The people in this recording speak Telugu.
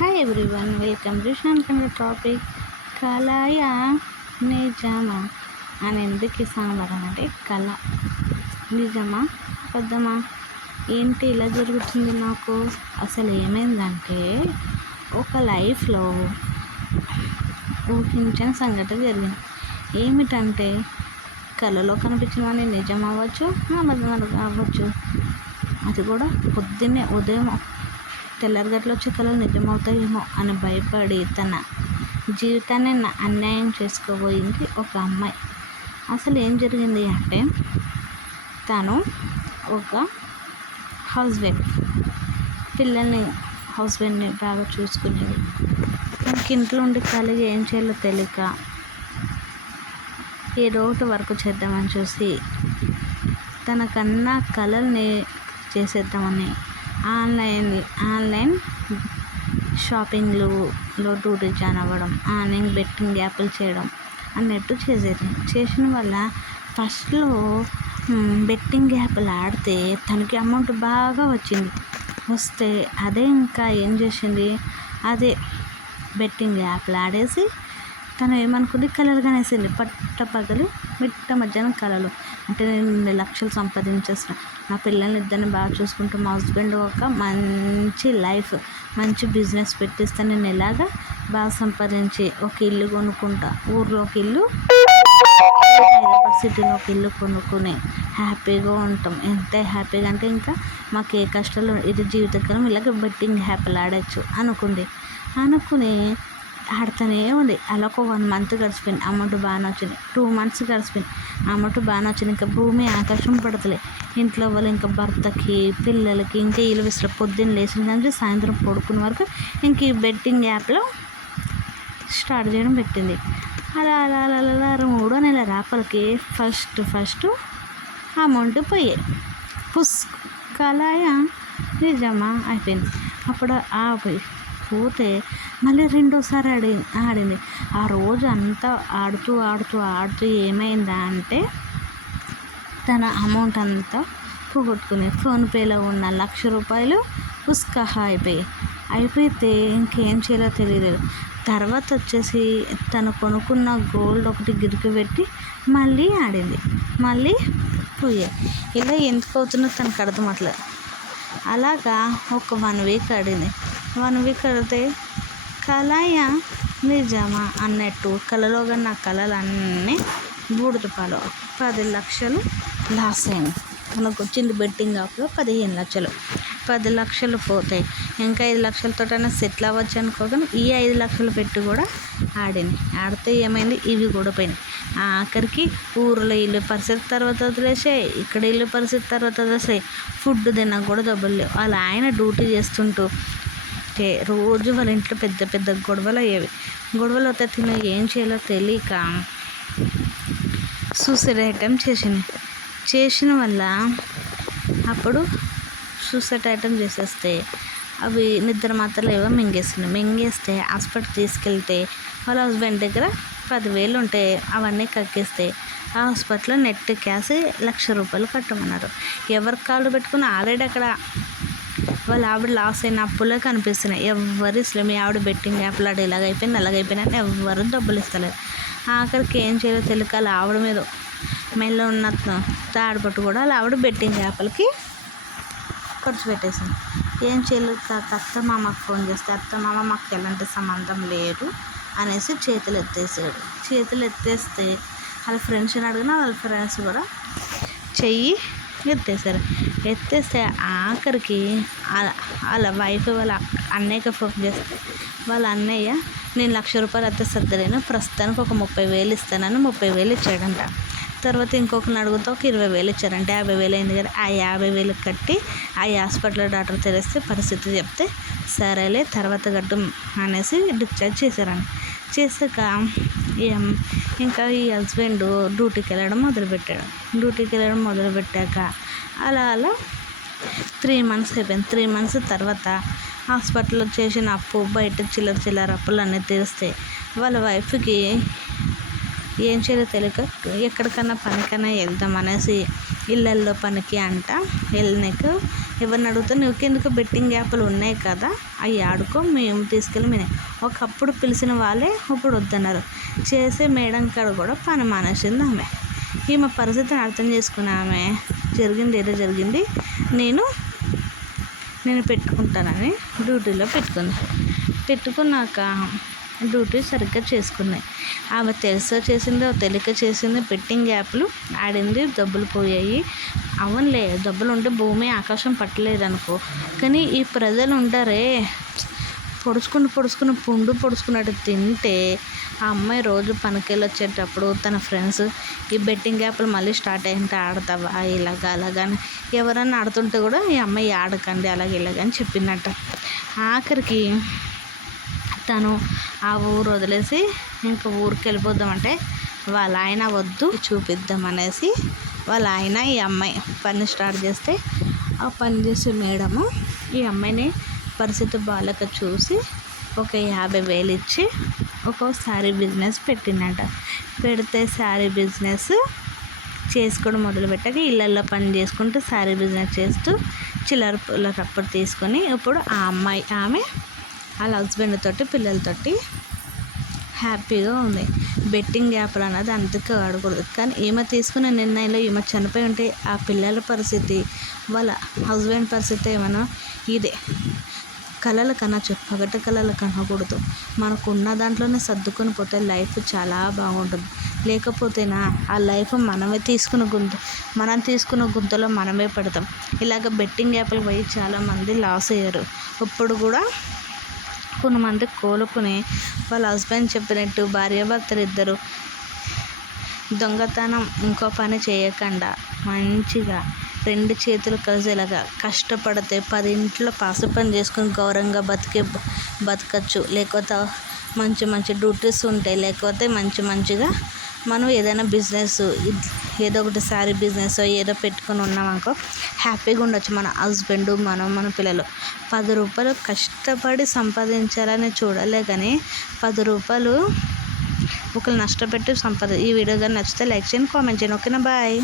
Hi everyone, welcome to topic కళయా నిజమా అని ఎందుకు సాంబారంటే కళ నిజమా అబద్ధమా ఏంటి ఇలా జరుగుతుంది నాకు అసలు ఏమైందంటే ఒక లైఫ్లో ఊహించని సంఘటన జరిగింది. ఏమిటంటే కళలో కనిపించినవన్నీ నిజం అవ్వచ్చు, అబద్ధం అవ్వచ్చు. అది కూడా పొద్దున్నే ఉదయం తెల్లరిగట్లో వచ్చే కళలు నిజమవుతాయేమో అని భయపడి తన జీవితాన్ని అన్యాయం చేసుకోబోయింది ఒక అమ్మాయి. అసలు ఏం జరిగింది అంటే తను ఒక హౌస్ వైఫ్, పిల్లల్ని హస్బెండ్ని బాగా చూసుకునేది. తనకి ఇంట్లో ఉండి ఖాళీగా ఏం చేయాలో తెలియక ఏదో ఒకటి వర్క్ చేద్దామని చూసి తనకన్నా కళల్ని చేసేద్దామని ఆన్లైన్ షాపింగ్లో డ్యూటీ జాయిన్ అవ్వడం, ఆన్లైన్ బెట్టింగ్ యాప్లు చేయడం అన్నట్టు చేసిన వల్ల ఫస్ట్లో బెట్టింగ్ యాప్లు ఆడితే తనకి అమౌంట్ బాగా వస్తే అదే ఇంకా ఏం చేసింది, అదే బెట్టింగ్ యాప్లు ఆడేసి తను ఏమనుకుంది కలలు కనేసింది. పట్టపగలు మిట్ట మధ్యాహ్నం కళలు అంటే నేను లక్షలు సంపాదించేసిన, నా పిల్లల్ని ఇద్దరిని బాగా చూసుకుంటూ, మా హస్బెండ్ ఒక మంచి లైఫ్, మంచి బిజినెస్ పెట్టిస్తే నేను ఎలాగా బాగా సంపాదించి ఒక ఇల్లు కొనుక్కుంటా, ఊర్లో ఒక ఇల్లు, హైదరాబాద్ సిటీలో ఒక ఇల్లు కొనుక్కుని హ్యాపీగా ఉంటాం. ఎంత హ్యాపీగా అంటే ఇంకా మాకు ఏ కష్టాలు, ఇది జీవితకాలం ఇలాగ బెట్టింగ్ యాప్లు ఆడచ్చు అనుకుని ఆడుతూనే ఉంది. అలా ఒక 1 మంత్ గడిచిపోయింది. అమౌంట్ బాగానే వచ్చింది. 2 మంత్స్ గడిచిపోయింది. అమౌంట్ బాగానే వచ్చింది. ఇంకా భూమి ఆకాశం పడతలే. ఇంట్లో వాళ్ళు ఇంకా భర్తకి, పిల్లలకి ఇంకా వీళ్ళు విసిరి పొద్దున్న లేచిన నుంచి సాయంత్రం పడుకునే వరకు ఇంక ఈ బెట్టింగ్ యాప్లో స్టార్ట్ చేయడం పెట్టింది. అలా 3వ నెల రాపలికి ఫస్ట్ అమౌంట్ పోయాయి. కళయా నిజమా అయిపోయింది. అప్పుడు పోతే మళ్ళీ రెండోసారి ఆడింది. ఆ రోజు అంతా ఆడుతూ ఏమైందా అంటే తన అమౌంట్ అంతా పోగొట్టుకుని ఫోన్పేలో ఉన్న ₹1,00,000 ఉస్కహా అయిపోతే ఇంకేం చేయాలో తెలియలేదు. తర్వాత వచ్చేసి తను కొనుక్కున్న గోల్డ్ ఒకటి గిరికి పెట్టి మళ్ళీ ఆడింది. మళ్ళీ పోయాయి. ఇలా ఎందుకు అవుతుందో తనకు అర్థమట్లేదు. అలాగా ఒక 1 వీక్ ఆడింది. 1 వీక్ ఆడితే కళయా నిజమా అన్నట్టు కళలోగా నా కళలన్నీ బూడిదపాలు. 10 లక్షలు లాస్ అయింది. మనకు వచ్చింది బెట్టింగ్ యాప్లో 15 లక్షలు. 10 లక్షలు పోతాయి. ఇంకా 5 లక్షలతోటైనా సెటిల్ అవ్వచ్చు అనుకోగానే ఈ 5 లక్షలు పెట్టి కూడా ఆడితే ఏమైంది, ఇవి కూడా పోయినాయి. ఆఖరికి ఊర్లో ఇల్లు పరిస్థితి తర్వాత వదిలేసాయి, ఇక్కడ ఇల్లు పరిస్థితి తర్వాత వదిలేసాయి. ఫుడ్ తిన్నా కూడా డబ్బులు లేవు. వాళ్ళ ఆయన డ్యూటీ చేస్తుంటూ రోజు వాళ్ళ ఇంట్లో పెద్ద గొడవలు అయ్యేవి. గొడవలు అవుతా తిన ఏం చేయాలో తెలియక సూసైడ్ అటెంప్ట్ చేసిన వల్ల అప్పుడు సూసైడ్ అటెంప్ట్ చేసేస్తే అవి నిద్ర మాత్రలు ఏవో మింగేస్తే హాస్పిటల్ తీసుకెళ్తే వాళ్ళ హస్బెండ్ దగ్గర 10,000 ఉంటే అవన్నీ కక్కేస్తే ఆ హాస్పిటల్లో నెట్ క్యాష్ ₹1,00,000 కట్టమన్నారు. ఎవరికి కాళ్ళు పెట్టుకుని ఆల్రెడీ అక్కడ వాళ్ళ ఆవిడ లాస్ అయిన అప్పులే కనిపిస్తున్నాయి. ఎవరు ఇస్తలేరు. మీ ఆవిడ బెట్టింగ్ యాప్లు ఆడ అలాగైపోయింది అని ఎవరు డబ్బులు ఇస్తలేరు. ఆఖరికి ఏం చేయాలో తెలియక వాళ్ళ ఆవిడ మీద మెల్ల ఉన్న తాడుపట్టు కూడా వాళ్ళ ఆవిడ బెట్టింగ్ యాప్లకి ఖర్చు పెట్టేసింది. ఏం చేయలేదు. అత్త మామకు ఫోన్ చేస్తే అత్త మామ మాకు ఎలాంటి సంబంధం లేదు అనేసి చేతులు ఎత్తేస్తే వాళ్ళ ఫ్రెండ్స్ని అడిగినా వాళ్ళ ఫ్రెండ్స్ కూడా చెయ్యి ఎత్తేస్తే ఆఖరికి వాళ్ళ వైఫ్ వాళ్ళ అన్నయ్యకి ఫోన్ చేస్తే వాళ్ళ అన్నయ్య నేను ₹1,00,000 అయితే సర్దలేను, ప్రస్తుతానికి ఒక 30,000 ఇస్తానని 30,000 ఇచ్చాడంట. తర్వాత ఇంకొకరిని అడిగితే ఒక 20,000 ఇచ్చారంటే 50,000 అయింది కదా. ఆ 50,000 కట్టి ఆ హాస్పిటల్లో డాక్టర్ తెలిస్తే పరిస్థితి చెప్తే సరేలే తర్వాత గట్టు అనేసి డిశ్చార్జ్ చేశారంట. చేశాక ఇంకా ఈ హస్బెండ్ డ్యూటీకి వెళ్ళడం మొదలుపెట్టాక అలా 3 మంత్స్ అయిపోయింది. 3 మంత్స్ తర్వాత హాస్పిటల్లో చేసిన అప్పు, బయట చిల్లర అప్పులు అన్నీ తీరిస్తే వాళ్ళ వైఫ్కి ఏం చేయాలో తెలియక ఎక్కడికన్నా పనికన్నా వెళ్దాం అనేసి ఇళ్ళల్లో పనికి అంట వెళ్ళనీకు. ఎవరిని అడిగితే నీకెందుకు బెట్టింగ్ యాప్లు ఉన్నాయి కదా అవి ఆడుకో, మేము తీసుకెళ్ళి ఒకప్పుడు పిలిచిన వాళ్ళే ఇప్పుడు వద్దన్నారు. చేసే మేడం కాడ కూడా పని మానేసింది ఆమె. ఈమె పరిస్థితిని అర్థం చేసుకున్న ఆమె జరిగింది ఏదో జరిగింది, నేను పెట్టుకుంటానని డ్యూటీలో పెట్టుకున్నాక డ్యూటీ సరిగ్గా చేసుకున్నాయి. ఆమె తెలుసో చేసిందో తెలియక చేసింది, బెట్టింగ్ యాప్లు ఆడింది, డబ్బులు పోయాయి. అవునులే, డబ్బులు ఉంటే భూమి ఆకాశం పట్టలేదు అనుకో, కానీ ఈ ప్రజలు ఉంటారే పొడుచుకుని పొడుచుకున్నట్టు తింటే ఆ అమ్మాయి రోజు పనికెళ్ళి వచ్చేటప్పుడు తన ఫ్రెండ్స్ ఈ బెట్టింగ్ యాప్లు మళ్ళీ స్టార్ట్ అయ్యింటే ఆడతావా ఇలాగా అలాగని ఎవరన్నా ఆడుతుంటే కూడా ఈ అమ్మాయి ఆడకండి అలాగే ఇలాగని చెప్పిందట. ఆఖరికి తను ఆ ఊరు వదిలేసి ఇంకా ఊరికి వెళ్ళిపోద్దామంటే వాళ్ళ ఆయన వద్దు చూపిద్దామనేసి వాళ్ళ ఆయన ఈ అమ్మాయి పని స్టార్ట్ చేస్తే ఆ పని చేసే మేడము ఈ అమ్మాయిని పరిస్థితి బాగాలేక చూసి ఒక 50,000 ఇచ్చి ఒక శారీ బిజినెస్ పెట్టిందట. పెడితే శారీ బిజినెస్ చేసుకోవడం మొదలుపెట్టాక ఇళ్ళల్లో పని చేసుకుంటూ శారీ బిజినెస్ చేస్తూ చిల్లర అప్పుడు తీసుకొని ఇప్పుడు ఆ అమ్మాయి ఆమె వాళ్ళ హస్బెండ్ తోటి పిల్లలతోటి హ్యాపీగా ఉంది. బెట్టింగ్ యాప్లు అన్నది అందుకే ఆడకూడదు. కానీ ఈమె తీసుకున్న నిర్ణయంలో ఈమె చనిపోయి ఉంటే ఆ పిల్లల పరిస్థితి, వాళ్ళ హస్బెండ్ పరిస్థితి ఏమైనా ఇదే. కళల కన్నా పగటి కళలు కనకూడదు. మనకు ఉన్న దాంట్లోనే సర్దుకొని పోతే లైఫ్ చాలా బాగుంటుంది. లేకపోతేనా ఆ లైఫ్ మనం తీసుకున్న గుంతలో మనమే పడతాం. ఇలాగ బెట్టింగ్ యాప్లు పోయి చాలామంది లాస్ అయ్యారు. ఇప్పుడు కూడా కొంతమంది కోలుకుని వాళ్ళ హస్బెండ్ చెప్పినట్టు భార్యాభర్తలు ఇద్దరు దొంగతనం ఇంకో పని చేయకుండా మంచిగా 2 చేతులు కలిసేలాగా కష్టపడితే 10 ఇంట్లో పాసు పని చేసుకొని గౌరవంగా బతకచ్చు. లేకపోతే మంచి డ్యూటీస్ ఉంటాయి. లేకపోతే మంచిగా మనం ఏదైనా బిజినెస్ ఏదో ఒకటి శారీ బిజినెస్ ఏదో పెట్టుకొని ఉన్నామనుకో హ్యాపీగా ఉండొచ్చు. మన హస్బెండ్ మన పిల్లలు 10 రూపాయలు కష్టపడి సంపాదించాలని చూడలే, కానీ 10 రూపాయలు ఒకరు నష్టపెట్టి ఈ వీడియో కానీ నచ్చితే లైక్ చేయండి, కామెంట్ చేయండి. ఓకేనా, బాయ్.